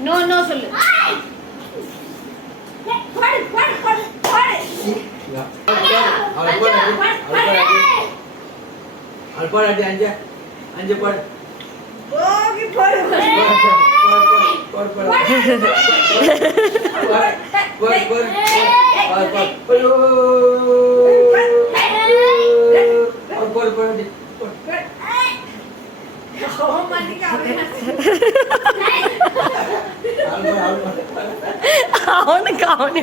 No, no, சொல்லு. அல்பாடி அஞ்சு அஞ்சு பாடு அவனுக்கு அவனு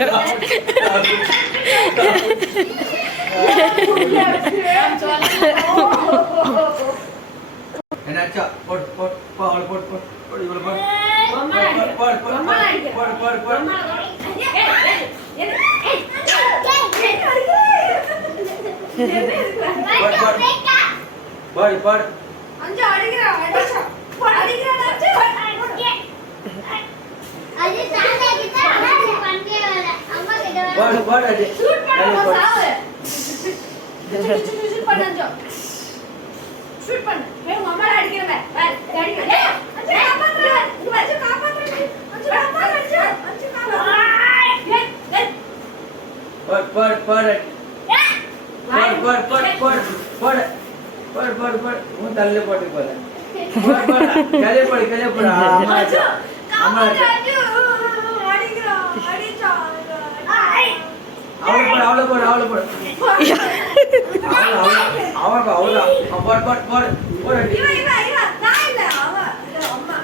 என்னாச்சா போட் போட் போட் போட் போட் போட் இவள போட் போட் போட் போட் போட் போட் போட் போட் அஞ்சு அடிக்குறா அடிச்சா போட் அடிக்குறா அடிச்சா அது சாதா கிட்ட அம்மா பண்ணே வர அம்மா கிட்ட வர போட் போட் அடி ஷூட் பண்ணு சாவு ஷூட் பண்ணு அஞ்சு ஷூட் பண்ணு ஏய் அம்மா அடிக்குறவே அடிக்குற அஞ்சு காப்பாத்துற நீ அஞ்சு காப்பாத்துற அஞ்சு காப்பாத்துற அஞ்சு காப்பாத்துற போட் போட் போட் போட் போட் போட் போட் போட் போட் போட் உன் தல்ல போட்டு போற போட் போட் கலே போடு கலே போடு அம்மா அம்மா அடிக்குறா அடிச்சா அவள போடு அவள போடு அவள போட் போட் போட் போட் அடி இவ நான் இல்ல அவ அம்மா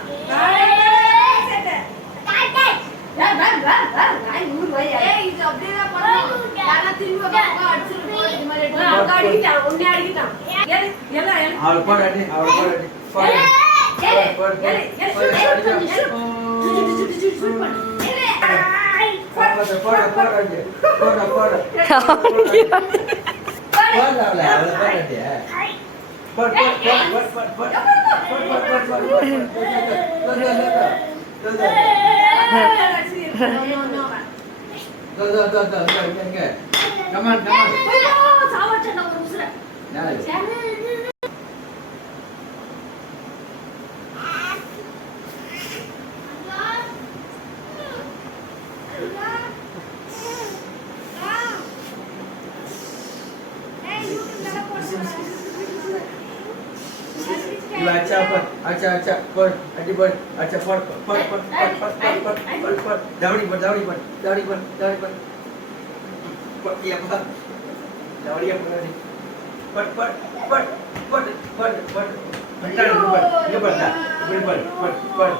நான் ஊர் போய் ஏய் இது அப்படியே பண்ணு நான் திரும்பி வா அடிச்சிரு இந்த மாதிரி அடிட்டான் உன்னை அடிட்டான் எல்லாம் அவள போடு அடி அவள போடு அடி போட் ஷூட் பண்ணு अच्छा पर अच्छा पर अड्डी पर अच्छा पर दावड़ी पर ये पर दावड़ी पर घंटा ये पर